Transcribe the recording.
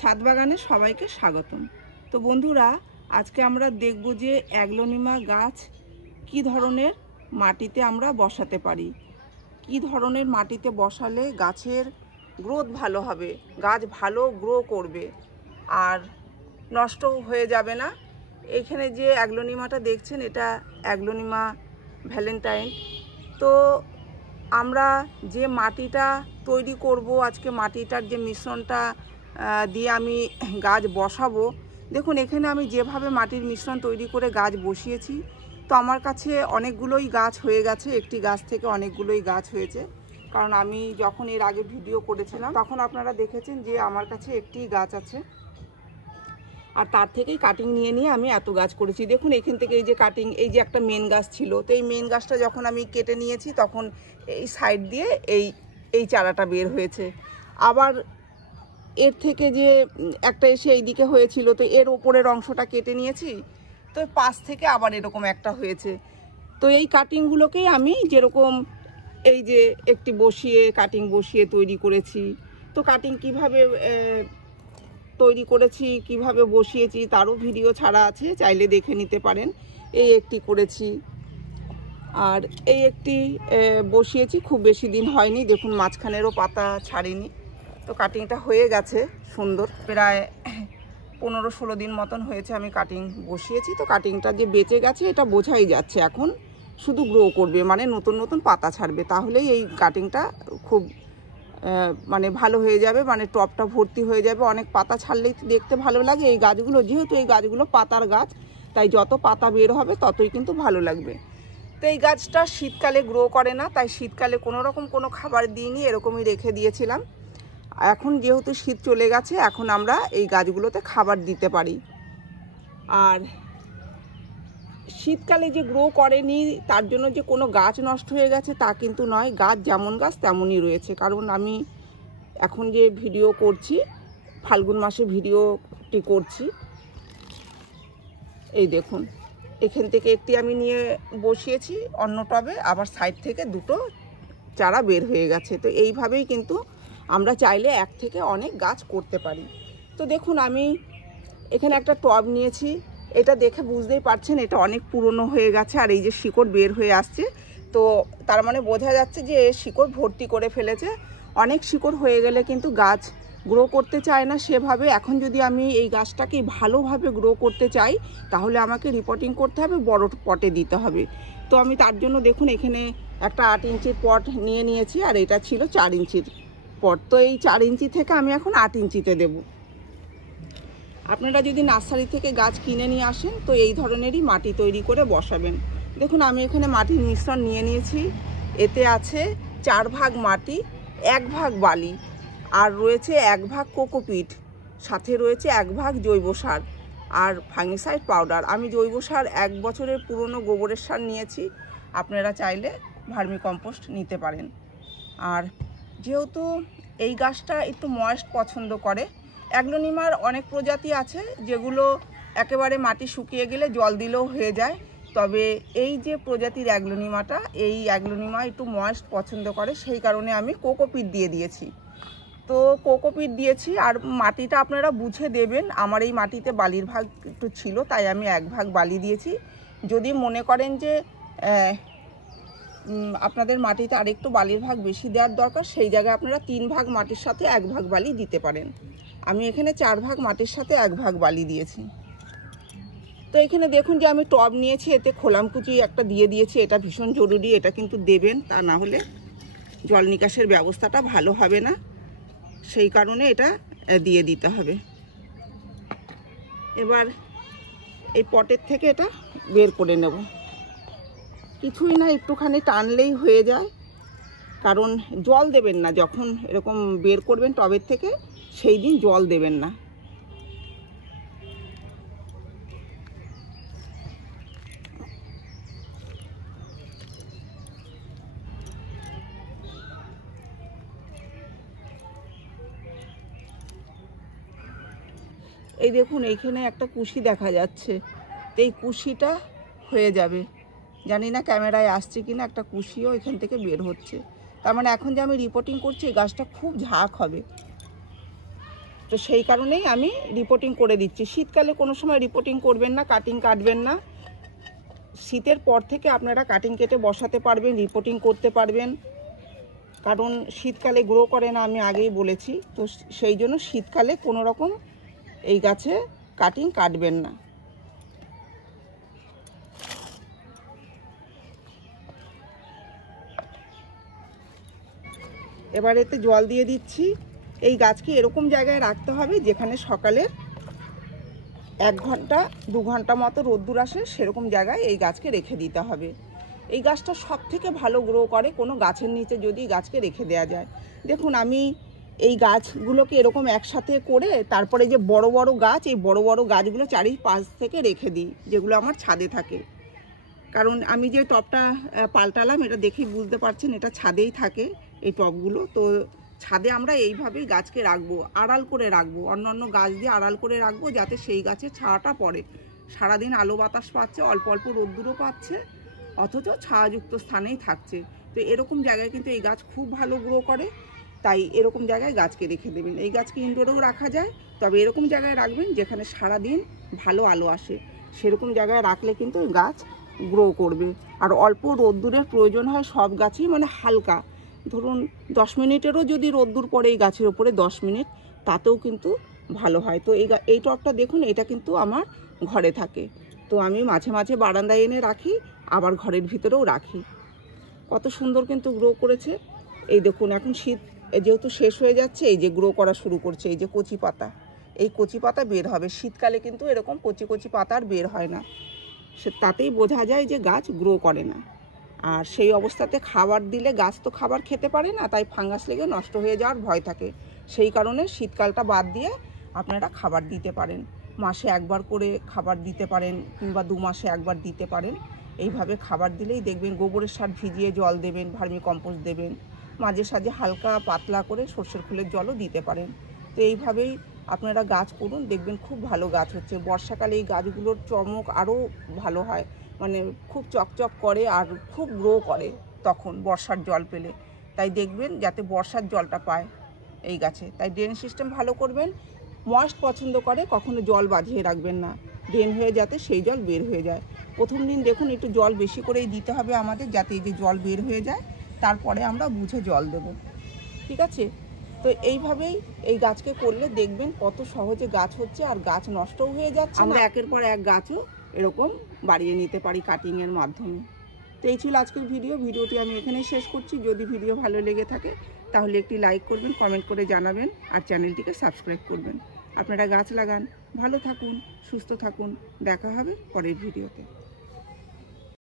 ছাদ বাগানে সবাইকে স্বাগতম। তো বন্ধুরা, আজকে আমরা দেখব যে অ্যাগ্লোনিমা গাছ কি ধরনের মাটিতে আমরা বসাতে পারি, কি ধরনের মাটিতে বসালে গাছের গ্রোথ ভালো হবে, গাছ ভালো গ্রো করবে আর নষ্ট হয়ে যাবে না। এখানে যে অ্যাগ্লোনিমাটা দেখছেন এটা অ্যাগ্লোনিমা ভ্যালেন্টাইন। তো আমরা যে মাটিটা তৈরি করব, আজকে মাটিটার যে মিশ্রণটা দিয়ে আমি গাছ বসাবো, দেখুন এখানে আমি যেভাবে মাটির মিশ্রণ তৈরি করে গাছ বসিয়েছি, তো আমার কাছে অনেকগুলোই গাছ হয়ে গেছে, একটি গাছ থেকে অনেকগুলোই গাছ হয়েছে। কারণ আমি যখন এর আগে ভিডিও করেছিলাম তখন আপনারা দেখেছেন যে আমার কাছে একটি গাছ আছে, আর তার থেকেই কাটিং নিয়ে নিয়ে আমি এত গাছ করেছি। দেখুন এখান থেকে এই যে কাটিং, এই যে একটা মেন গাছ ছিল, তো এই মেন গাছটা যখন আমি কেটে নিয়েছি তখন এই সাইড দিয়ে এই চারাটা বের হয়েছে। আবার এর থেকে যে একটা এসে এইদিকে হয়েছিল, তো এর ওপরের অংশটা কেটে নিয়েছি, তো পাশ থেকে আবার এরকম একটা হয়েছে। তো এই কাটিংগুলোকেই আমি যেরকম এই যে একটি কাটিং বসিয়ে তৈরি করেছি। তো কাটিং কিভাবে তৈরি করেছি, কিভাবে বসিয়েছি তারও ভিডিও ছাড়া আছে, চাইলে দেখে নিতে পারেন। এই একটি করেছি আর এই একটি বসিয়েছি, খুব বেশি দিন হয়নি, দেখুন মাঝখানেরও পাতা ছাড়িনি। তো কাটিংটা হয়ে গেছে সুন্দর, প্রায় 15-16 দিন মতন হয়েছে আমি কাটিং বসিয়েছি। তো কাটিংটা যে বেঁচে গেছে এটা বোঝাই যাচ্ছে, এখন শুধু গ্রো করবে, মানে নতুন নতুন পাতা ছাড়বে, তাহলেই এই কাটিংটা খুব মানে ভালো হয়ে যাবে, মানে টপটা ভর্তি হয়ে যাবে। অনেক পাতা ছাড়লেই দেখতে ভালো লাগে এই গাছগুলো, যেহেতু এই গাছগুলো পাতার গাছ, তাই যত পাতা বের হবে ততই কিন্তু ভালো লাগবে। তো এই গাছটা শীতকালে গ্রো করে না, তাই শীতকালে কোনো খাবার দিইনি, এরকমই রেখে দিয়েছিলাম। এখন যেহেতু শীত চলে গেছে, এখন আমরা এই গাছগুলোতে খাবার দিতে পারি। আর শীতকালে যে গ্রো করেনি তার জন্য যে কোনো গাছ নষ্ট হয়ে গেছে তা কিন্তু নয়, গাছ যেমন গাছ তেমনই রয়েছে। কারণ আমি এখন যে ভিডিও করছি, ফাল্গুন মাসে ভিডিওটি করছি, এই দেখুন এখান থেকে একটি আমি নিয়ে বসিয়েছি অন্য টবে, আবার সাইড থেকে দুটো চারা বের হয়ে গেছে। তো এইভাবেই কিন্তু আমরা চাইলে এক থেকে অনেক গাছ করতে পারি। তো দেখুন আমি এখানে একটা টব নিয়েছি, এটা দেখে বুঝতেই পারছেন এটা অনেক পুরনো হয়ে গেছে, আর এই যে শিকড় বের হয়ে আসছে, তো তার মানে বোঝা যাচ্ছে যে শিকড় ভর্তি করে ফেলেছে। অনেক শিকড় হয়ে গেলে কিন্তু গাছ গ্রো করতে চায় না সেভাবে। এখন যদি আমি এই গাছটাকে ভালোভাবে গ্রো করতে চাই, তাহলে আমাকে রিপোর্টিং করতে হবে, বড় পটে দিতে হবে। তো আমি তার জন্য দেখুন এখানে একটা 8 ইঞ্চির পট নিয়ে নিয়েছি, আর এটা ছিল 4 ইঞ্চির পট। তো এই 4 ইঞ্চি থেকে আমি এখন 8 ইঞ্চিতে দেব। আপনারা যদি নার্সারি থেকে গাছ কিনে নিয়ে আসেন, তো এই ধরনেরই মাটি তৈরি করে বসাবেন। দেখুন আমি এখানে মাটির মিশ্রণ নিয়ে নিয়েছি, এতে আছে 4 ভাগ মাটি, 1 ভাগ বালি, আর রয়েছে 1 ভাগ কোকোপিট, সাথে রয়েছে 1 ভাগ জৈব সার আর ফাঙ্গিসাইড পাউডার। আমি জৈব সার 1 বছরের পুরনো গোবরের সার নিয়েছি, আপনারা চাইলে ভার্মি কম্পোস্ট নিতে পারেন। আর যেহেতু এই গাছটা একটু ময়েস্ট পছন্দ করে, অ্যাগ্লোনিমার অনেক প্রজাতি আছে যেগুলো একেবারে মাটি শুকিয়ে গেলে জল দিলেও হয়ে যায়, তবে এই যে প্রজাতির অ্যাগ্লোনিমাটা, এই অ্যাগ্লোনিমা একটু ময়েস্ট পছন্দ করে, সেই কারণে আমি কোকোপিট দিয়ে দিয়েছি। তো কোকোপিট দিয়েছি, আর মাটিটা আপনারা বুঝে দেবেন। আমার এই মাটিতে বালির ভাগ একটু ছিল, তাই আমি 1 ভাগ বালি দিয়েছি। যদি মনে করেন যে আপনাদের মাটিতে আরেকটু বালির ভাগ বেশি দেওয়ার দরকার, সেই জায়গায় আপনারা 3 ভাগ মাটির সাথে 1 ভাগ বালি দিতে পারেন। আমি এখানে 4 ভাগ মাটির সাথে 1 ভাগ বালি দিয়েছি। তো এখানে দেখুন যে আমি টব নিয়েছি, এতে খোলামকুচি একটা দিয়ে দিয়েছি, এটা ভীষণ জরুরি, এটা কিন্তু দেবেন, তা না হলে জল নিকাশের ব্যবস্থাটা ভালো হবে না, সেই কারণে এটা দিয়ে দিতে হবে। এবার এই পটের থেকে এটা বের করে নেব, কিছুই না, একটুখানি টানলেই হয়ে যায়। কারণ জল দেবেন না, যখন এরকম বের করবেন টবের থেকে, সেই দিন জল দেবেন না। এই দেখুন এইখানে একটা কুশি দেখা যাচ্ছে, এই কুশিটা হয়ে যাবে, জানি না ক্যামেরায় আসছে কিনা, একটা কুশিও এখান থেকে বের হচ্ছে। তার মানে এখন যে আমি রিপোর্টিং করছি, এই গাছটা খুব ঝাঁক হবে। তো সেই কারণেই আমি রিপোর্টিং করে দিচ্ছি। শীতকালে কোনো সময় রিপোর্টিং করবেন না, কাটিং কাটবেন না। শীতের পর থেকে আপনারা কাটিং কেটে বসাতে পারবেন, রিপোর্টিং করতে পারবেন, কারণ শীতকালে গ্রো করে না, আমি আগেই বলেছি। তো সেই জন্য শীতকালে কোনো রকম এই গাছে কাটিং কাটবেন না। এবার এতে জল দিয়ে দিচ্ছি। এই গাছকে এরকম জায়গায় রাখতে হবে যেখানে সকালে 1 ঘন্টা 2 ঘন্টা মতো রোদ্দুর আসে, সেরকম জায়গায় এই গাছকে রেখে দিতে হবে। এই গাছটা সব থেকে ভালো গ্রো করে কোনো গাছের নিচে যদি গাছকে রেখে দেওয়া যায়। দেখুন আমি এই গাছগুলোকে এরকম একসাথে করে তারপরে যে বড় বড় গাছ, এই বড় বড় গাছগুলো চারিপাশ থেকে রেখে দিই, যেগুলো আমার ছাদে থাকে। কারণ আমি যে টবটা পাল্টালাম এটা দেখেই বুঝতে পারছেন এটা ছাদেই থাকে এই টবগুলো। তো ছাদে আমরা এইভাবেই গাছকে রাখবো, আড়াল করে রাখবো, অন্যান্য গাছ দিয়ে আড়াল করে রাখবো, যাতে সেই গাছের ছায়াটা পড়ে। সারাদিন আলো বাতাস পাচ্ছে, অল্প অল্প রোদ্দুরও পাচ্ছে, অথচ ছায়াযুক্ত স্থানেই থাকছে। তো এরকম জায়গায় কিন্তু এই গাছ খুব ভালো গ্রো করে। তাই এরকম জায়গায় গাছকে রেখে দেবেন। এই গাছকে ইনডোরেও রাখা যায়, তবে এরকম জায়গায় রাখবেন যেখানে সারাদিন ভালো আলো আসে। সেরকম জায়গায় রাখলে কিন্তু গাছ গ্রো করবে। আর অল্প রোদ্দুরের প্রয়োজন হয় সব গাছই, মানে হালকা, ধরুন 10 মিনিটেরও যদি রোদ্দুর পড়ে এই গাছের ওপরে 10 মিনিট, তাতেও কিন্তু ভালো হয়। তো এই টবটা দেখুন, এটা কিন্তু আমার ঘরে থাকে। তো আমি মাঝে মাঝে বারান্দায় এনে রাখি, আবার ঘরের ভিতরেও রাখি। কত সুন্দর কিন্তু গ্রো করেছে। এই দেখুন এখন শীত যেহেতু শেষ হয়ে যাচ্ছে, এই যে গ্রো করা শুরু করছে, এই যে কচি পাতা, এই কচি পাতা বের হবে। শীতকালে কিন্তু এরকম কচি কচি পাতা আর বের হয় না, তাতেই বোঝা যায় যে গাছ গ্রো করে না। আর সেই অবস্থাতে খাবার দিলে গাছ তো খাবার খেতে পারে না, তাই ফাঙ্গাস লেগে নষ্ট হয়ে যাওয়ার ভয় থাকে। সেই কারণে শীতকালটা বাদ দিয়ে আপনারা খাবার দিতে পারেন, মাসে একবার করে খাবার দিতে পারেন, কিংবা 2 মাসে একবার দিতে পারেন। এইভাবে খাবার দিলেই দেখবেন গোবরের সার ভিজিয়ে জল দেবেন, ভার্মি কম্পোস্ট দেবেন, মাঝে সাঝে হালকা পাতলা করে সর্ষের ফুলের জলও দিতে পারেন। তো এইভাবেই আপনারা গাছ করুন, দেখবেন খুব ভালো গাছ হচ্ছে। বর্ষাকালে এই গাছগুলোর চমক আরও ভালো হয়, মানে খুব চকচক করে আর খুব গ্রো করে তখন বর্ষার জল পেলে। তাই দেখবেন যাতে বর্ষার জলটা পায় এই গাছে। তাই ড্রেন সিস্টেম ভালো করবেন। ময়েস্ট পছন্দ করে, কখনো জল বাঁধিয়ে রাখবেন না, ড্রেন হয়ে যাতে সেই জল বের হয়ে যায়। প্রথম দিন দেখুন একটু জল বেশি করেই দিতে হবে আমাদের, যাতে এই যে জল বের হয়ে যায়, তারপরে আমরা বুঝে জল দেব, ঠিক আছে? তো এইভাবেই এই গাছকে করলে দেখবেন কত সহজে গাছ হচ্ছে আর গাছ নষ্টও হয়ে যাচ্ছে। আমরা একের পর এক গাছও এরকম বাড়িয়ে নিতে পারি কাটিংয়ের মাধ্যমে। তো এই ছিল আজকের ভিডিওটি আমি এখানেই শেষ করছি। যদি ভিডিও ভালো লেগে থাকে তাহলে একটি লাইক করবেন, কমেন্ট করে জানাবেন, আর চ্যানেলটিকে সাবস্ক্রাইব করবেন। আপনারা গাছ লাগান, ভালো থাকুন, সুস্থ থাকুন। দেখা হবে পরের ভিডিওতে।